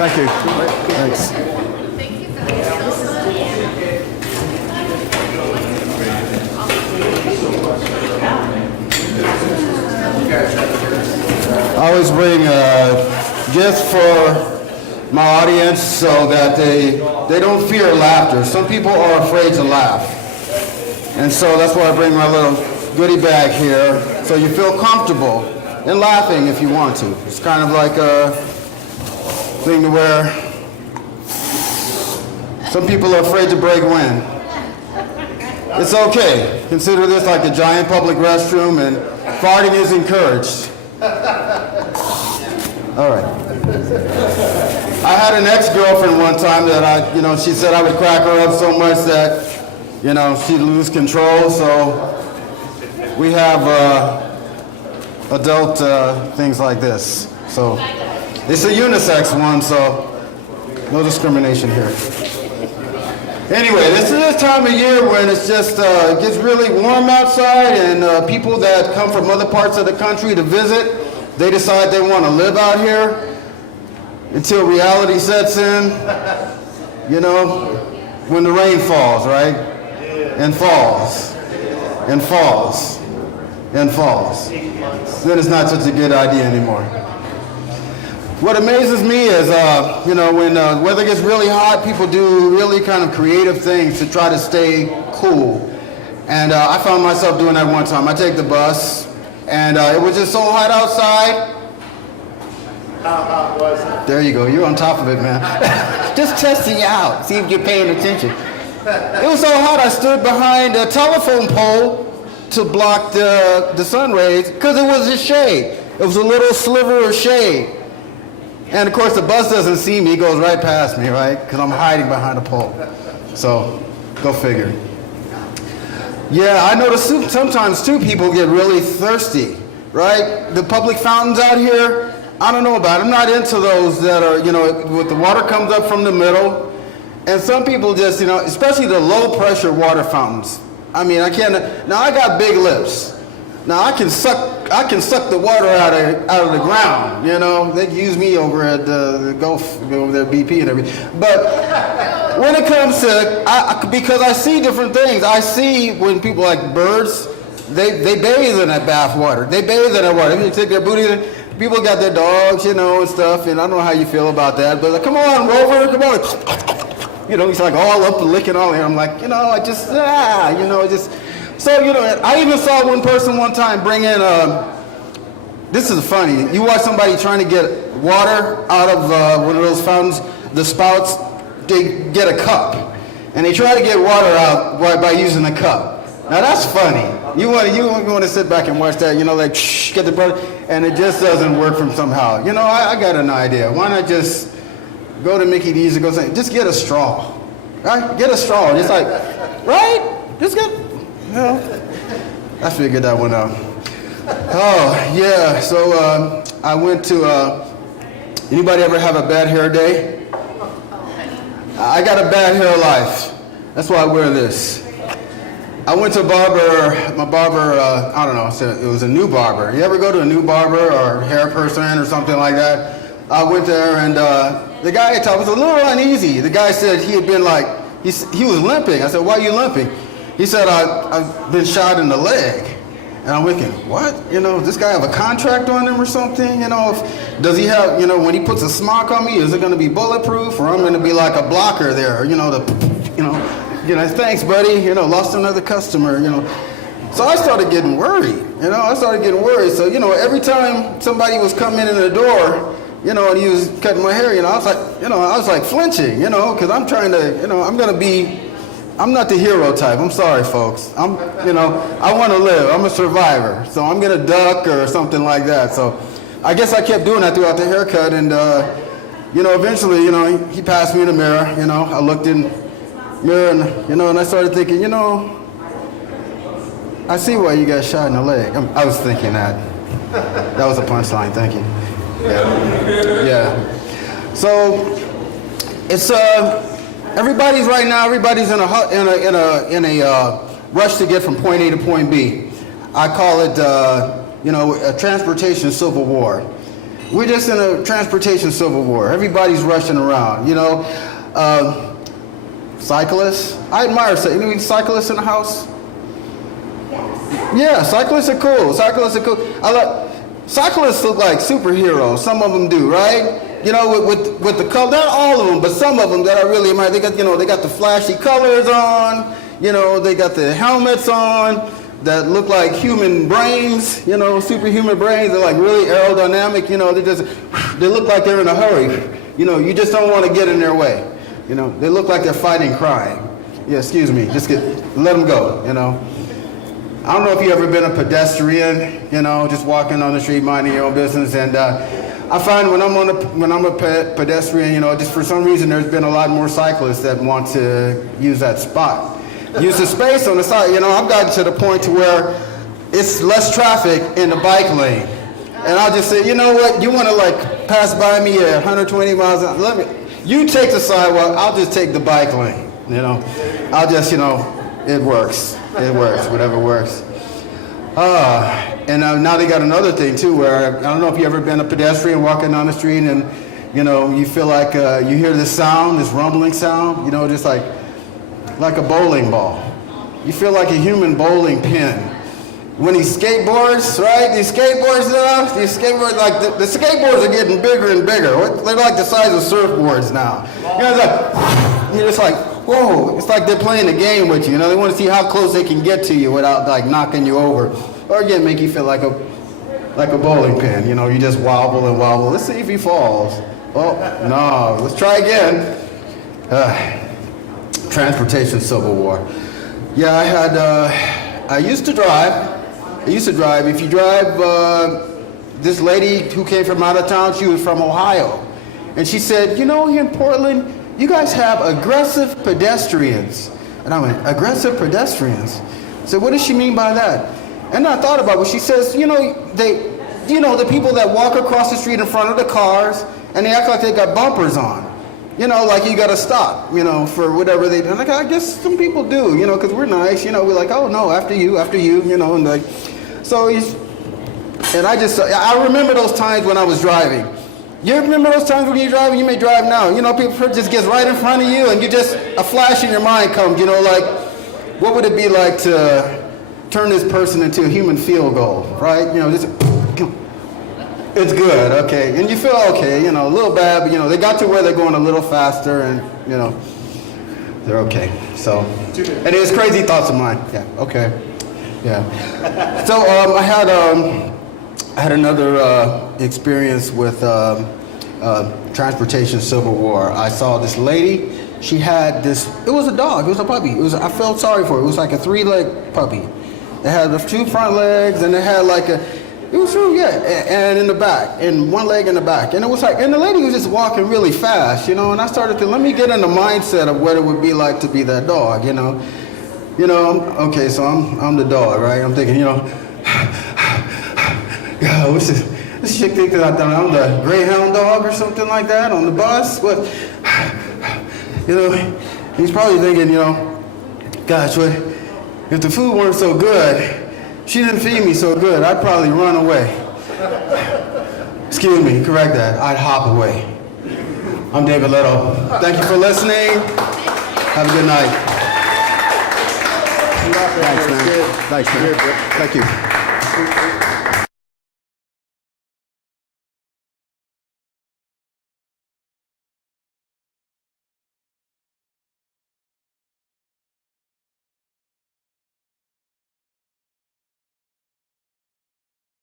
Thank you. Thanks. I always bring a gift for my audience so that they don't fear laughter. Some people are afraid to laugh. And so that's why I bring my little goodie bag here, so you feel comfortable in laughing if you want to. It's kind of like a thing to where some people are afraid to break wind. It's okay. Consider this like a giant public restroom, and farting is encouraged. All right. I had an ex-girlfriend one time that she said I would crack her up so much that, she'd lose control. So we have adult things like this. So it's a unisex one, so no discrimination here. Anyway, this is a time of year when it's just it gets really warm outside, and people that come from other parts of the country to visit, they decide they want to live out here until reality sets in, when the rain falls, right? And falls, and falls, and falls. Then it's not such a good idea anymore. What amazes me is, when weather gets really hot, people do really kind of creative things to try to stay cool. And I found myself doing that one time. I take the bus, and it was just so hot outside. How hot was it? There you go. You're on top of it, man. Just testing you out. See if you're paying attention. It was so hot, I stood behind a telephone pole to block the sun rays because it was a shade. It was a little sliver of shade. And of course, the bus doesn't see me. It goes right past me, right? Because I'm hiding behind a pole. So, go figure. Yeah, I notice sometimes, too, people get really thirsty, right? The public fountains out here, I don't know about it. I'm not into those that are, with the water comes up from the middle. And some people just, especially the low-pressure water fountains. I mean, I can't. Now, I got big lips. Now, I can suck the water out of the ground, They use me over at the Gulf, over there, BP and everything. But when it comes to, because I see different things. I see when people like birds, they bathe in that bath water. They bathe in that water. They take their booty in. People got their dogs, and stuff, and I don't know how you feel about that. But like, come on, Rover, come on. He's like all up and licking all in. I'm like, So, I even saw one person one time bring in, this is funny, you watch somebody trying to get water out of one of those fountains, the spouts, they get a cup. And they try to get water out by using a cup. Now that's funny. You want to sit back and watch that, get the brother, and it just doesn't work from somehow. I got an idea. Why not just go to Mickey D's and go say, just get a straw, right? Get a straw, just like, right? Just get, I figured that one out. Oh, yeah, so I went to, anybody ever have a bad hair day? I got a bad hair life. That's why I wear this. I went to my barber, I don't know, it was a new barber. You ever go to a new barber or hair person or something like that? I went there, and the guy I was a little uneasy. The guy said he had been he was limping. I said, why are you limping? He said, I've been shot in the leg. And I'm thinking, what? Does this guy have a contract on him or something? Does he have, when he puts a smock on me, is it going to be bulletproof, or I'm going to be like a blocker there? Thanks, buddy. Lost another customer. So I started getting worried. So every time somebody was coming in the door, and he was cutting my hair, I was like flinching, because I'm trying to, I'm not the hero type. I'm sorry, folks. I want to live. I'm a survivor. So I'm going to duck or something like that. So I guess I kept doing that throughout the haircut. And, eventually, he passed me the mirror. I looked in the mirror and, and I started thinking, I see why you got shot in the leg. I was thinking that. That was a punchline. Thank you. Yeah. So it's, everybody's in a rush to get from point A to point B. I call it, a transportation civil war. We're just in a transportation civil war. Everybody's rushing around, you know. Cyclists, I admire any cyclists in the house. Yeah, cyclists are cool. Cyclists are cool. Cyclists look like superheroes. Some of them do, right? You know, with the color. Not all of them, but some of them that I really admire. They got they got the flashy colors on. You know, they got the helmets on that look like human brains. You know, superhuman brains. They're like really aerodynamic. You know, they look like they're in a hurry. You know, you just don't want to get in their way. You know, they look like they're fighting crime. Yeah, excuse me. Just let them go. You know. I don't know if you've ever been a pedestrian, you know, just walking on the street, minding your own business. And I find when I'm a pedestrian, you know, just for some reason, there's been a lot more cyclists that want to use that spot. Use the space on the side. You know, I've gotten to the point to where it's less traffic in the bike lane. And I'll just say, you know what, you want to like pass by me at 120 miles an hour? You take the sidewalk, I'll just take the bike lane, you know. I'll just, you know, it works. It works, whatever works. And now they got another thing too, where I don't know if you ever been a pedestrian walking down the street and, you know, you feel like you hear this sound, this rumbling sound, you know, just like a bowling ball. You feel like a human bowling pin. When these skateboards, right? These skateboards now, like the skateboards are getting bigger and bigger. They're like the size of surfboards now. You know, it's like, you're just like, whoa, it's like they're playing a game with you. You know, they want to see how close they can get to you without like knocking you over. Or again, make you feel like a bowling pin. You know, you just wobble and wobble. Let's see if he falls. Oh, no, let's try again. Transportation civil war. Yeah, I used to drive. If you drive, this lady who came from out of town, she was from Ohio. And she said, you know, here in Portland, you guys have aggressive pedestrians. And I went, aggressive pedestrians? I said, what does she mean by that? And I thought about what she says, you know, the people that walk across the street in front of the cars and they act like they got bumpers on. You know, like you gotta stop, you know, for whatever they do. Like, I guess some people do, you know, because we're nice, you know, we're like, oh no, after you, you know, and like, so I remember those times when I was driving. You remember those times when you're driving? You may drive now. You know, people just gets right in front of you and a flash in your mind comes, you know, like, what would it be like to turn this person into a human field goal, right? You know, just, it's good, okay. And you feel okay, you know, a little bad, but, you know, they got to where they're going a little faster and, you know, they're okay. So, and it was crazy thoughts of mine. Yeah, okay. Yeah. So I had another experience with transportation civil war. I saw this lady. She had this. It was a dog. It was a puppy. I felt sorry for it. It was like a 3-leg puppy. It had the 2 front legs, and it had like it was true, yeah, and in the back, and 1 leg in the back. And it was like, and the lady was just walking really fast, you know, and I started to, let me get in the mindset of what it would be like to be that dog, you know. You know, okay, so I'm the dog, right? I'm thinking, you know, yeah, what's this chick think that I'm the Greyhound dog or something like that on the bus? What, you know, he's probably thinking, you know, gosh, what, if the food weren't so good, she didn't feed me so good, I'd probably run away. Excuse me, correct that, I'd hop away. I'm David Little. Thank you for listening. Have a good night. Thanks, man. Thanks, man. Thank you.